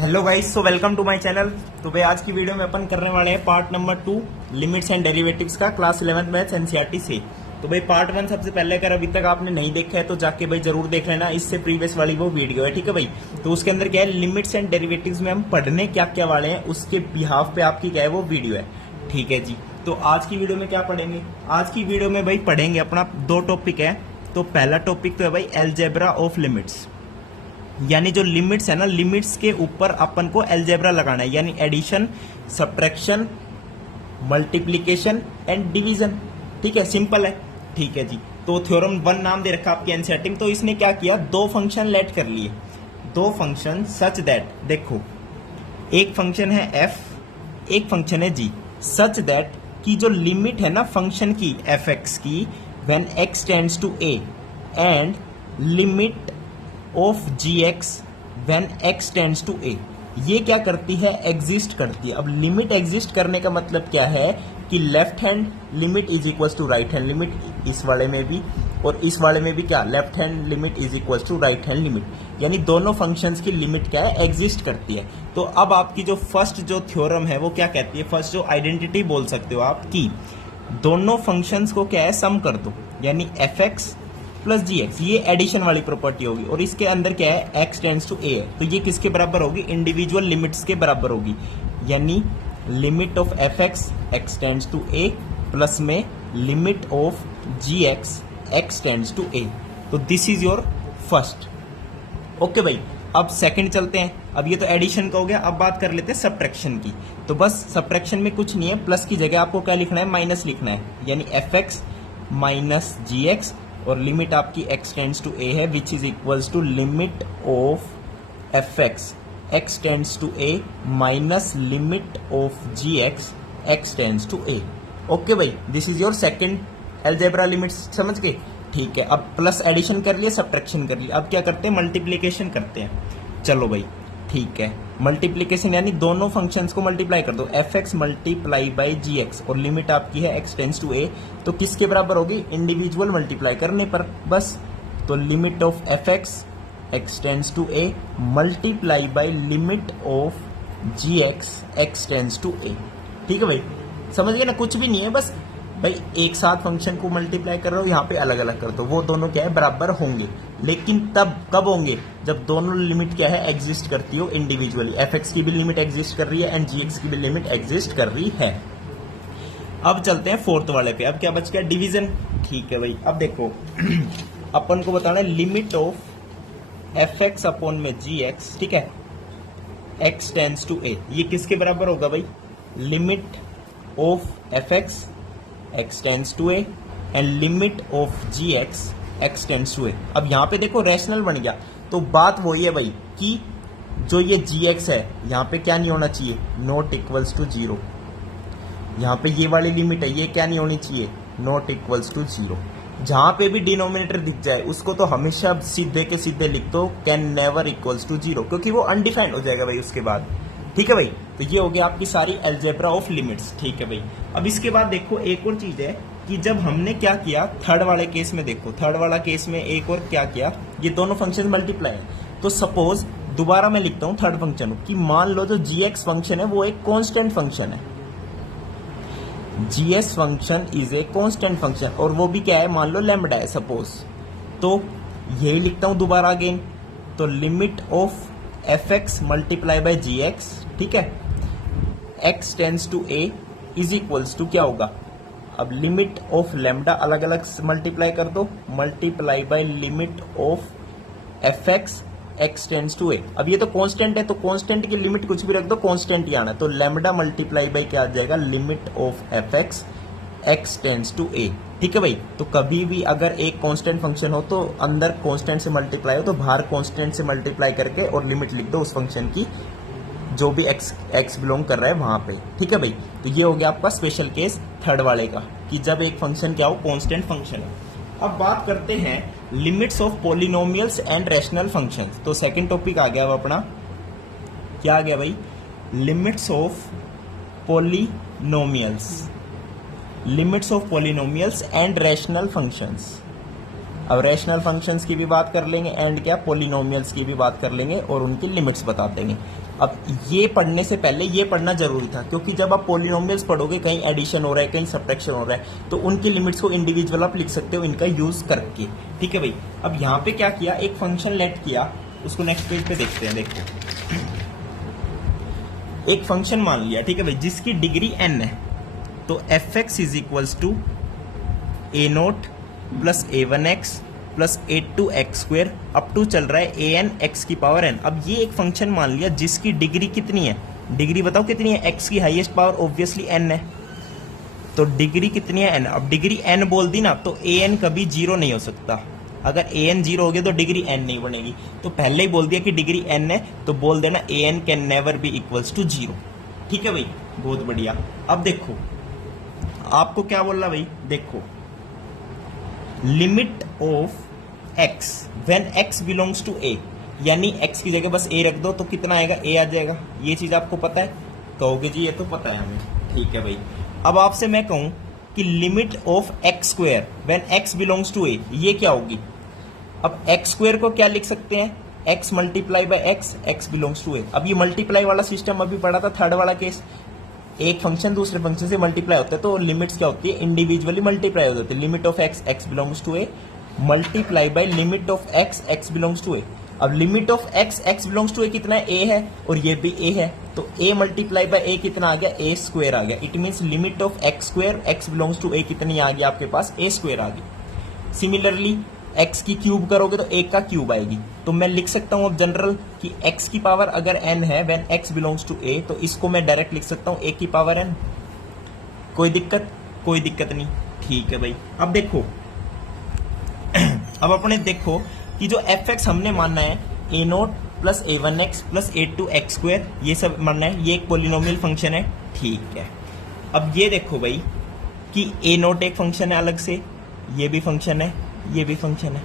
Hello guys, so welcome to my channel. तो भाई आज की वीडियो में अपन करने वाले हैं part number 2 limits and derivatives का क्लास 11th मैथ्स एनसीईआरटी से। तो भाई पार्ट 1 सबसे पहले अगर अभी तक आपने नहीं देखा है तो जाके भाई जरूर देख लेना, इससे प्रीवियस वाली वो वीडियो है, ठीक है भाई। तो उसके अंदर क्या है, लिमिट्स एंड डेरिवेटिव्स में हम पढ़ने क्या क्या वाले हैं उसके बिहाफ पे आपकी क्या है वो वीडियो है, ठीक है जी। तो आज की वीडियो में क्या पढ़ेंगे, आज की वीडियो में भाई पढ़ेंगे अपना 2 टॉपिक है। तो पहला टॉपिक तो है भाई अलजेब्रा ऑफ लिमिट्स, यानी जो लिमिट्स है ना, लिमिट्स के ऊपर अपन को अलजेब्रा लगाना है, यानी addition, subtraction, multiplication and division, ठीक है, सिंपल है, ठीक है जी। तो थ्योरम 1 नाम दे रखा आपकी एनसीईआरटी में। तो इसने क्या किया, 2 फंक्शन लेट कर लिए, 2 फंक्शन सच दैट, देखो एक फंक्शन है एफ, एक फंक्शन है जी, सच दैट कि जो लिमिट है ना फंक्शन की एफ एक्स की, when x tends to a, and limit of g x when x tends to a, ये क्या करती है, एग्जिस्ट करती है। अब लिमिट एग्जिस्ट करने का मतलब क्या है कि left hand limit is equal to right hand limit, इस वाले में भी और इस वाले में भी क्या, left hand limit is equal to right hand limit, यानी दोनों फंक्शंस की लिमिट क्या है, एग्जिस्ट करती है। तो अब आपकी जो फर्स्ट जो थ्योरम है वो क्या कहती है, फर्स्ट जो आइडेंटिटी बोल सकते हो आप कि दोनों फंक्शंस को क्या है, सम कर दो, यानी एफ एक्स प्लस जी एक्स, ये एडिशन वाली प्रॉपर्टी होगी। और इसके अंदर क्या है, एक्स टेंड्स टू ए है, तो ये किसके बराबर होगी, इंडिविजुअल लिमिट्स के बराबर होगी, यानी limit of F x x tends to a plus में limit of g x x tends to a. तो this is your first, okay भाई। अब सेकंड चलते हैं, अब ये तो एडिशन का हो गया, अब बात कर लेते हैं सब्ट्रैक्शन की। तो बस सब्ट्रैक्शन में कुछ नहीं है, प्लस की जगह आपको क्या लिखना है, माइनस लिखना है, यानी f x minus g x, और लिमिट आपकी x टेंड्स टू a है, which is equals to limit of F x x tends to a minus limit of g x x tends to a। Okay भाई, this is your second algebra limits, समझ गए, ठीक है। अब plus addition कर लिया, subtraction कर लिया, अब क्या करते हैं, मल्टीप्लीकेशन करते हैं। चलो भाई ठीक है, मल्टीप्लीकेशन यानी दोनों फंक्शंस को मल्टीप्लाई कर दो, F X multiply by G x, और लिमिट आपकी है एक्स टेंड्स टू ए, तो किसके बराबर होगी, इंडिविजुअल मल्टीप्लाई करने पर बस। तो limit of F x x tends to a multiply by limit of g x x tends to a, ठीक है भाई, समझ गए ना, कुछ भी नहीं है, बस भाई एक साथ फंक्शन को मल्टीप्लाई कर रहे हो, यहाँ पे अलग अलग कर दो, वो दोनों क्या है, बराबर होंगे। लेकिन तब कब होंगे, जब दोनों लिमिट क्या है, एग्जिस्ट करती हो इंडिविजुअली, एफ एक्स की भी लिमिट एग्जिस्ट कर रही है एंड जी एक्स की भी लिमिट एग्जिस्ट कर रही है। अब चलते हैं फोर्थ वाले पे, अब क्या बच गया, डिवीजन, ठीक है भाई। अब देखो अपन को बताना है limit of F x upon में जी एक्स, ठीक है, एक्स टेंड्स टू ए, ये किसके बराबर होगा भाई, limit of F x x tends to a and limit of g x x tends to a. अब यहाँ पे देखो रैशनल बन गया, तो बात वही है भाई कि जो ये जी एक्स है यहाँ पे क्या नहीं होना चाहिए, नॉट इक्वल्स टू जीरो, यहाँ पे ये वाली लिमिट है, ये क्या नहीं होनी चाहिए, नॉट इक्वल्स टू जीरो। जहाँ पे भी डिनोमिनेटर दिख जाए उसको तो हमेशा सीधे के सीधे लिख दो, can never equals to zero, क्योंकि वो अनडिफाइंड हो जाएगा भाई उसके बाद, ठीक है भाई। तो ये हो गया आपकी सारी अलजेब्रा ऑफ लिमिट्स, ठीक है भाई। अब इसके बाद देखो एक और चीज है कि जब हमने क्या किया थर्ड वाले केस में, देखो थर्ड वाला केस में एक और क्या किया, ये दोनों फंक्शन मल्टीप्लाई है। तो सपोज दोबारा मैं लिखता हूं थर्ड फंक्शन कि मान लो जो जी एक्स फंक्शन है वो एक कांस्टेंट फंक्शन है, G S function is a constant function, और वो भी क्या है, मान लो लैम्बडा है सपोज। तो यही लिखता हूं दोबारा अगेन, तो limit of F X multiply by G X, ठीक है, X tends to A is equals to क्या होगा, अब लिमिट ऑफ लैम्बडा अलग अलग मल्टीप्लाई कर दो, multiply by limit of F x x tends to a. अब ये तो कांस्टेंट है, तो कांस्टेंट की लिमिट कुछ भी रख दो, कांस्टेंट ही आना, तो लैम्बडा मल्टीप्लाई बाई क्या आ जाएगा, limit of F x x tends to a, ठीक है भाई। तो कभी भी अगर एक कांस्टेंट फंक्शन हो तो अंदर कांस्टेंट से मल्टीप्लाई हो, तो बाहर कांस्टेंट से मल्टीप्लाई करके और लिमिट लिख दो उस फंक्शन की जो भी एक्स बिलोंग कर रहा है वहां पे, ठीक है भाई। तो ये हो गया आपका स्पेशल केस थर्ड वाले का, कि जब एक फंक्शन क्या हो, कांस्टेंट फंक्शन है। अब बात करते हैं limits of polynomials and rational functions. तो सेकंड टॉपिक आ गया अब अपना, क्या आ गया भाई, limits of polynomials, limits of polynomials and rational functions. अब रैशनल फंक्शंस की भी बात कर लेंगे एंड क्या पॉलिनोमियल्स की भी बात कर लेंगे और उनकी लिमिट्स बता देंगे। अब ये पढ़ने से पहले ये पढ़ना जरूरी था, क्योंकि जब आप पॉलिनोमियल्स पढ़ोगे, कहीं एडिशन हो रहा है, कहीं सब्ट्रैक्शन हो रहा है, तो उनकी लिमिट्स को इंडिविजुअल आप लिख सकते हो इनका यूज करके। ठीक है भाई। अब यहाँ पे क्या किया, एक फंक्शन लेट किया, उसको नेक्स्ट पेज पे देखते हैं। देखो एक फंक्शन मान लिया, ठीक है भाई, जिसकी डिग्री n है, तो F X is equals to A naught plus a1x plus a2x² up to चल रहा है an x की पावर n। अब ये एक फंक्शन मान लिया जिसकी डिग्री कितनी है, डिग्री बताओ कितनी है, x की हाईएस्ट पावर ऑब्वियसली n है, तो डिग्री कितनी है n। अब डिग्री n बोल दी ना, तो an कभी जीरो नहीं हो सकता। अगर an जीरो हो गया तो डिग्री n नहीं बनेगी, तो पहले ही बोल दिया कि डिग्री n है, तो बोल देना an can never be equals to zero. ठीक है भाई, बहुत बढ़िया। अब देखो आपको क्या बोल रहा भाई, देखो limit of x when x belongs to a, यानी x की जगह बस a रख दो तो कितना आएगा, a आ जाएगा। ये चीज आपको पता है, कहोगे जी ये तो पता है हमें। ठीक है भाई। अब आपसे मैं कहूं कि limit of x square when x belongs to a, ये क्या होगी। अब x स्क्वायर को क्या लिख सकते हैं, x multiply by x belongs to a। अब ये मल्टीप्लाई वाला सिस्टम अभी पढ़ा था, थर्ड वाला केस, एक फंक्शन दूसरे फंक्शन से मल्टीप्लाई होता है, तो लिमिट्स क्या होती है, इंडिविजुअली मल्टीप्लाई हो जाती है। Limit of x belongs to a multiply by limit of x belongs to a। अब limit of x belongs to a कितना है, a है, और ये भी a है, तो a मल्टीप्लाई बाय a कितना आ गया, a स्क्वायर आ गया। It means limit of x square x belongs to a कितनी आ गई आपके पास, a स्क्वायर आ गई। सिमिलरली x की क्यूब करोगे तो a का क्यूब आएगी, तो मैं लिख सकता हूं अब जनरल कि x की पावर अगर n है when x belongs to a, तो इसको मैं डायरेक्ट लिख सकता हूं a की पावर n। कोई दिक्कत, कोई दिक्कत नहीं। ठीक है भाई। अब देखो अब अपने देखो कि जो fx हमने मानना है a note plus a1x plus a2x², ये सब मानना है, ये एक पोलिनोमियल फंक्शन है। ठीक है। अब ये देखो भाई कि a नोट एक फंक्शन है अलग से, ये भी फंक्शन है, ये भी फंक्शन है,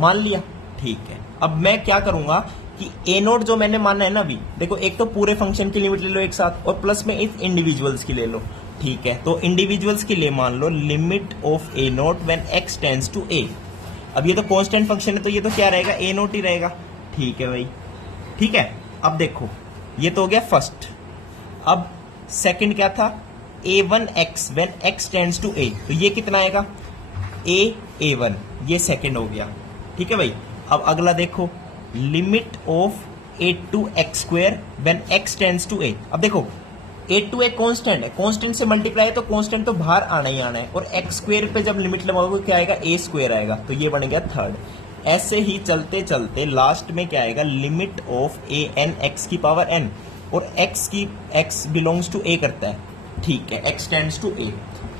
मान लिया। ठीक है। अब मैं क्या करूंगा कि a नोट जो मैंने माना है ना, अभी देखो एक तो पूरे फंक्शन की लिमिट ले लो एक साथ, और प्लस में इस इंडिविजुअल्स की ले लो। ठीक है। तो इंडिविजुअल्स के लिए मान लो limit of a note when x tends to a। अब ये तो कांस्टेंट फंक्शन है, तो ये तो क्या रहेगा, a नोट ही रहेगा। ठीक है भाई। ठीक है। अब देखो ये तो हो गया फर्स्ट। अब सेकंड क्या था, a1x when x tends to a, तो ये कितना आएगा, a1, ये सेकंड हो गया। ठीक है भाई। अब अगला देखो limit of a2x² when x tends to a। अब देखो a2 एक कांस्टेंट है, कांस्टेंट से मल्टीप्लाई है, तो कांस्टेंट तो बाहर आना ही आना है, और x² पे जब लिमिट लगाओगे क्या आएगा, a² आएगा, तो ये बन गया थर्ड। ऐसे ही चलते चलते लास्ट में क्या आएगा, लिमिट ऑफ an x की पावर n, और x बिलोंग्स टू a करता है। ठीक है, x टेंड्स टू a।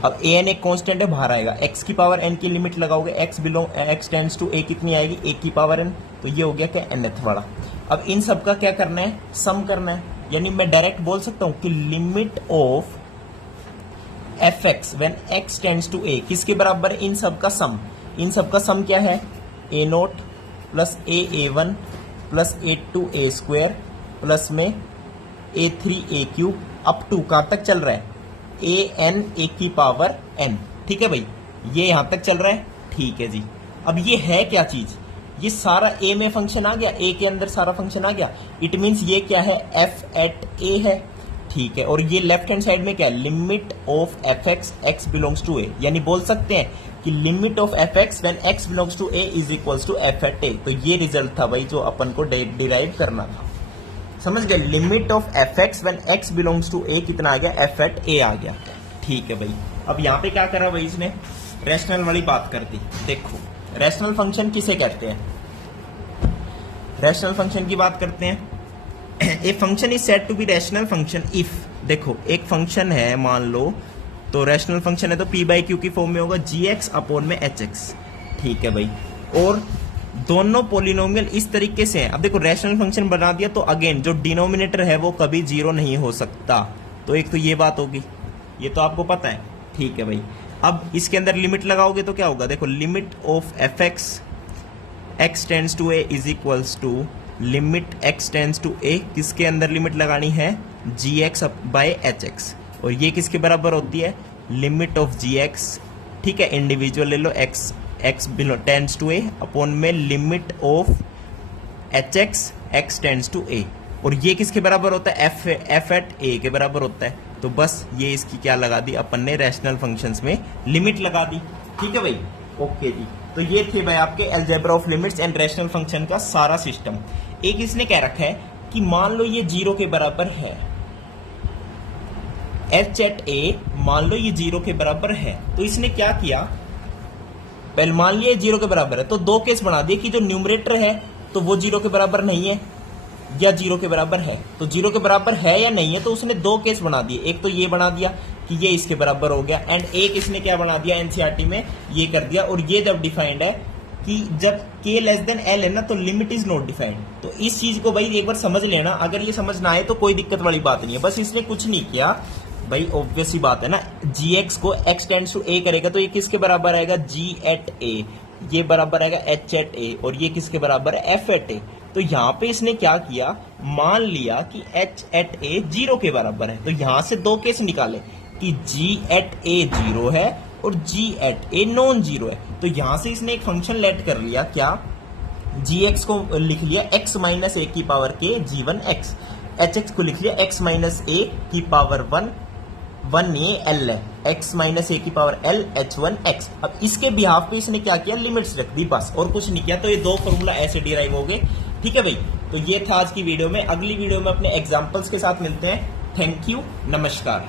अब an एक कांस्टेंट है, बाहर आएगा, x की पावर n की लिमिट लगाओगे, x टेंड्स टू a कितनी आएगी, a की पावर n, तो ये हो गया क्या, nth वाला। अब इन सब का क्या करना है, सम करना है, यानी मैं डायरेक्ट बोल सकता हूं कि limit of fx when x tends to a किसके बराबर है, इन सब का सम। इन सब का सम क्या है, a note plus a1 plus a2a² plus में a3a³ अप टू कहां तक चल रहा है, an a की पावर n। ठीक है भाई, ये यहां तक चल रहा है। ठीक है जी। अब ये है क्या चीज, ये सारा a में फंक्शन आ गया, a के अंदर सारा फंक्शन आ गया। इट मींस ये क्या है, f एट a है। ठीक है। और ये लेफ्ट हैंड साइड में क्या है, limit of fx x belongs to a, यानी बोल सकते हैं कि limit of fx when x belongs to a is equals to f at a। तो ये रिजल्ट था भाई जो अपन को डिराइव करना था, समझ गए। Limit of fx when x belongs to a कितना आ गया, f एट a आ गया। ठीक है भाई। अब यहाँ पे क्या करा भाई, इसने रैशनल वाली बात कर दी। देखो रैशनल फंक्शन किसे कहते हैं, रैशनल फंक्शन की बात करते हैं। A function is said to be rational function if, देखो एक फंक्शन है मान लो, तो रैशनल फंक्शन है तो p बाई क्यू की फॉर्म में होगा gx अपॉन में hx। ठीक है भाई। और दोनों पोलिनोमियल इस तरीके से हैं। अब देखो रैशनल फंक्शन बना दिया, तो अगेन जो डिनोमिनेटर है वो कभी जीरो नहीं हो सकता, तो एक तो ये बात होगी, ये तो आपको पता है। ठीक है भाई। अब इसके अंदर लिमिट लगाओगे तो क्या होगा, देखो limit of fx x tends to a is equals to limit x tends to a, किसके अंदर लिमिट लगानी है, gx बाय hx, और ये किसके बराबर होती है, लिमिट ऑफ gx। ठीक है, इंडिविजुअल ले लो x x tends to a upon में limit of h x tends to a, और ये किसके बराबर होता है, एफ एट ए के बराबर होता है। तो बस ये इसकी क्या लगा दी अपन ने, रैशनल फंक्शंस में लिमिट लगा दी। ठीक है भाई, ओके जी। तो ये थे भाई आपके algebra of limits and rational function का सारा सिस्टम। एक इसने कह रखा है कि मान लो ये 0 के बराबर है, एच एट ए मान लो ये 0 के बराबर है, तो इसने क्या किया, पहले मान लिया 0 के बराबर है तो दो केस बना दिए कि जो न्यूमरेटर है तो वो 0 के बराबर नहीं है या 0 के बराबर है। तो 0 के बराबर है या नहीं है तो उसने दो केस बना दिए, एक तो ये बना दिया कि ये इसके बराबर हो गया, एंड एक इसने क्या बना दिया एनसीईआरटी में ये कर दिया, और ये जब डिफाइंड है कि जब k लेस देन l है ना तो लिमिट इज नॉट डिफाइंड। तो इस चीज को भाई एक बार समझ लेना, अगर ये समझ ना आए तो कोई दिक्कत वाली बात नहीं है। बस इसने कुछ नहीं किया भाई, ऑब्वियस ही बात है ना, gx को x टेंड्स टू a करेगा तो ये किसके बराबर आएगा, g एट a, ये बराबर आएगा h एट a, और ये किसके बराबर है, f एट a। तो यहाँ पे इसने क्या किया, मान लिया कि h एट a 0 के बराबर है, तो यहां से दो केस निकाले कि g एट a 0 है और g at a non zero है। तो यहां से इसने एक फंक्शन लेट कर लिया, क्या, gx को लिख लिया x माइनस ए की पावर के g1 x, hx को लिख लिया x माइनस ए की पावर 1 ये l है, x माइनस ए की पावर l h1 x। अब इसके बिहाफ पे इसने क्या किया, लिमिट्स रख दी बस, और कुछ नहीं किया। तो ये दो फॉर्मूला ऐसे डिराइव हो गए। ठीक है भाई, तो ये था आज की वीडियो में। अगली वीडियो में अपने एग्जांपल्स के साथ मिलते हैं। थैंक यू, नमस्कार।